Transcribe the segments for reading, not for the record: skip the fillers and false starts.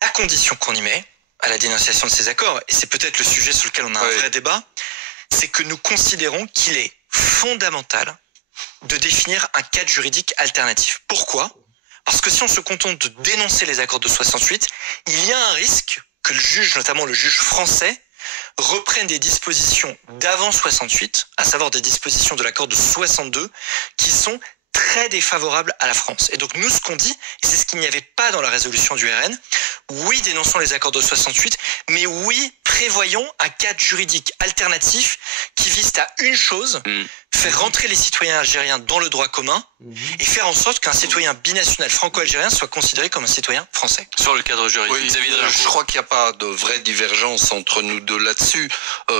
à condition qu'on y met à la dénonciation de ces accords, et c'est peut-être le sujet sur lequel on a un vrai débat, c'est que nous considérons qu'il est fondamental de définir un cadre juridique alternatif. Pourquoi ? Parce que si on se contente de dénoncer les accords de 68, il y a un risque que le juge, notamment le juge français, reprenne des dispositions d'avant 68, à savoir des dispositions de l'accord de 62, qui sont très défavorables à la France. Et donc nous, ce qu'on dit, et c'est ce qu'il n'y avait pas dans la résolution du RN, oui, dénonçons les accords de 68, mais oui, prévoyons un cadre juridique alternatif qui vise à une chose, faire rentrer les citoyens algériens dans le droit commun et faire en sorte qu'un citoyen binational franco-algérien soit considéré comme un citoyen français. Sur le cadre juridique. Oui, je crois qu'il n'y a pas de vraie divergence entre nous deux là-dessus.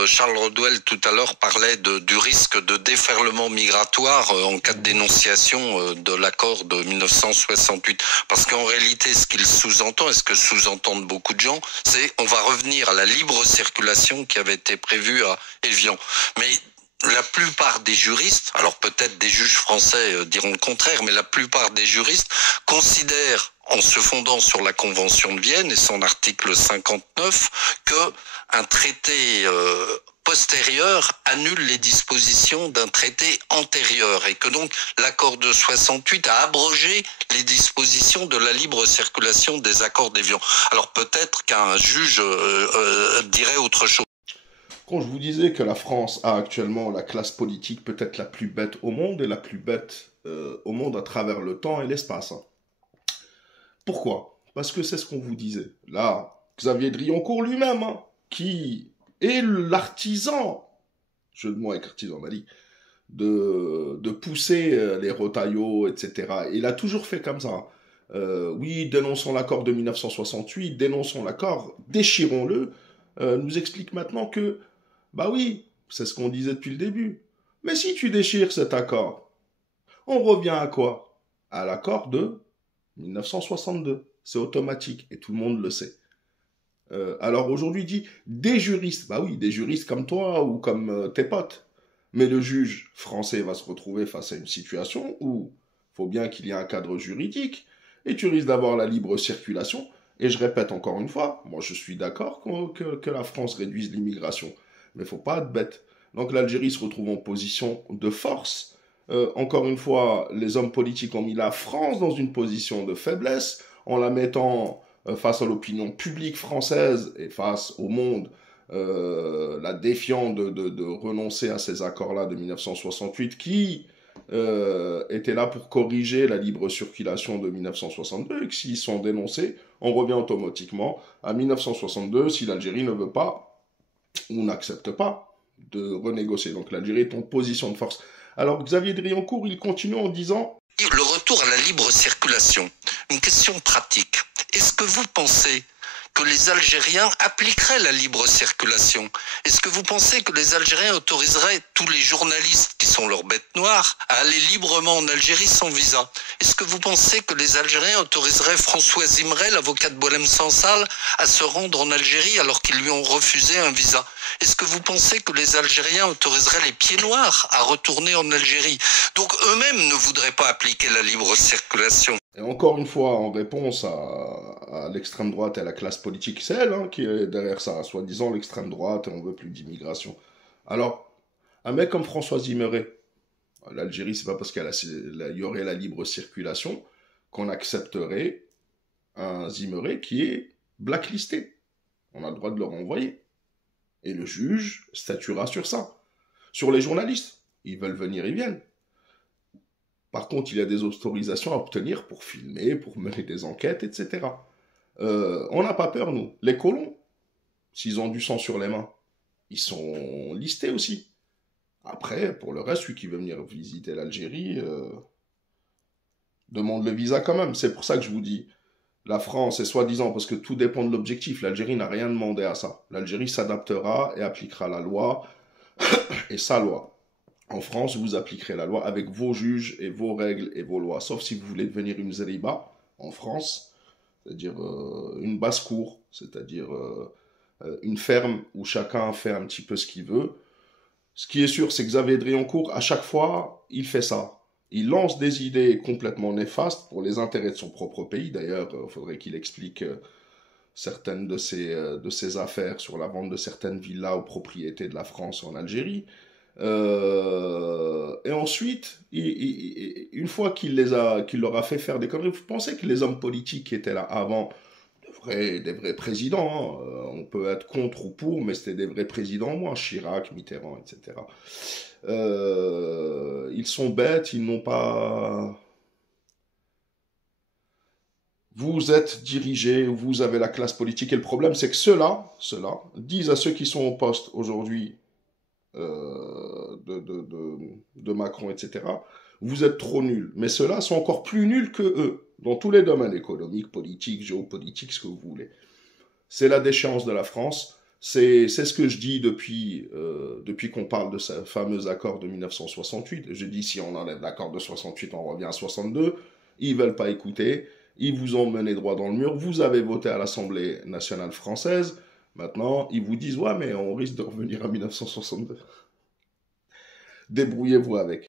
Charles Rodwell tout à l'heure parlait du risque de déferlement migratoire en cas de dénonciation de l'accord de 1968. Parce qu'en réalité, ce qu'il sous-entend, et ce que sous-entendent beaucoup de gens, c'est on va revenir à la libre circulation qui avait été prévue à Évian. Mais la plupart des juristes, alors peut-être des juges français diront le contraire, mais la plupart des juristes considèrent, en se fondant sur la Convention de Vienne et son article 59, que un traité postérieur annule les dispositions d'un traité antérieur et que donc l'accord de 68 a abrogé les dispositions de la libre circulation des accords d'Évian. Alors peut-être qu'un juge dirait autre chose. Quand je vous disais que la France a actuellement la classe politique peut-être la plus bête au monde et la plus bête au monde à travers le temps et l'espace. Pourquoi ? Parce que c'est ce qu'on vous disait. Là, Xavier Drioncourt lui-même, qui est l'artisan, jeu de mots avec artisan, on a dit, de pousser les Retailleau, etc. Et il a toujours fait comme ça. Oui, dénonçons l'accord de 1968, dénonçons l'accord, déchirons-le, nous explique maintenant que bah oui, c'est ce qu'on disait depuis le début. Mais si tu déchires cet accord, on revient à quoi ? À l'accord de 1962. C'est automatique et tout le monde le sait. Alors aujourd'hui, il dit des juristes. Bah oui, des juristes comme toi ou comme tes potes. Mais le juge français va se retrouver face à une situation où il faut bien qu'il y ait un cadre juridique et tu risques d'avoir la libre circulation. Et je répète encore une fois, moi je suis d'accord que la France réduise l'immigration. Mais il ne faut pas être bête. Donc l'Algérie se retrouve en position de force. Encore une fois, les hommes politiques ont mis la France dans une position de faiblesse en la mettant face à l'opinion publique française et face au monde, la défiant de renoncer à ces accords-là de 1968 qui étaient là pour corriger la libre circulation de 1962 et que s'ils sont dénoncés, on revient automatiquement à 1962 si l'Algérie ne veut pas ou n'accepte pas de renégocier. Donc l'Algérie est en position de force. Alors Xavier Drioncourt, il continue en disant... Le retour à la libre circulation, une question pratique. Est-ce que vous pensez que les Algériens appliqueraient la libre circulation? Est-ce que vous pensez que les Algériens autoriseraient tous les journalistes qui sont leurs bêtes noires à aller librement en Algérie sans visa? Est-ce que vous pensez que les Algériens autoriseraient François Zimrel, l'avocat de Boualem Sansal, à se rendre en Algérie alors qu'ils lui ont refusé un visa? Est-ce que vous pensez que les Algériens autoriseraient les pieds noirs à retourner en Algérie? Donc eux-mêmes ne voudraient pas appliquer la libre circulation. Et encore une fois, en réponse à l'extrême droite et à la classe politique, c'est elle qui est derrière ça, soi-disant l'extrême droite et on veut plus d'immigration. Alors, un mec comme François Zimmeré, l'Algérie, c'est pas parce qu'il y aurait la libre circulation qu'on accepterait un Zimmeré qui est blacklisté. On a le droit de le renvoyer. Et le juge statuera sur ça. Sur les journalistes, ils veulent venir, ils viennent. Par contre, il y a des autorisations à obtenir pour filmer, pour mener des enquêtes, etc. On n'a pas peur, nous. Les colons, s'ils ont du sang sur les mains, ils sont listés aussi. Après, pour le reste, celui qui veut venir visiter l'Algérie demande le visa quand même. C'est pour ça que je vous dis, la France est soi-disant, parce que tout dépend de l'objectif, l'Algérie n'a rien demandé à ça. L'Algérie s'adaptera et appliquera la loi et sa loi. En France, vous appliquerez la loi avec vos juges et vos règles et vos lois. Sauf si vous voulez devenir une zeriba en France, c'est-à-dire une basse-cour, c'est-à-dire une ferme où chacun fait un petit peu ce qu'il veut. Ce qui est sûr, c'est que Xavier Drioncourt, à chaque fois, il fait ça. Il lance des idées complètement néfastes pour les intérêts de son propre pays. D'ailleurs, il faudrait qu'il explique certaines de ses affaires sur la vente de certaines villas aux propriétés de la France en Algérie. Et ensuite, une fois qu'il leur a fait faire des conneries, vous pensez que les hommes politiques qui étaient là avant, des vrais présidents, hein, on peut être contre ou pour, mais c'était des vrais présidents, moi, Chirac, Mitterrand, etc. Ils sont bêtes, ils n'ont pas... Vous êtes dirigés, vous avez la classe politique, et le problème, c'est que ceux-là disent à ceux qui sont au poste aujourd'hui, de Macron, etc., vous êtes trop nuls. Mais ceux-là sont encore plus nuls que eux, dans tous les domaines économiques, politiques, géopolitiques, ce que vous voulez. C'est la déchéance de la France. C'est ce que je dis depuis qu'on parle de ce fameux accord de 1968. Je dis, si on enlève l'accord de 68, on revient à 62. Ils veulent pas écouter. Ils vous ont mené droit dans le mur. Vous avez voté à l'Assemblée nationale française. Maintenant, ils vous disent, ouais, mais on risque de revenir à 1962. Débrouillez-vous avec.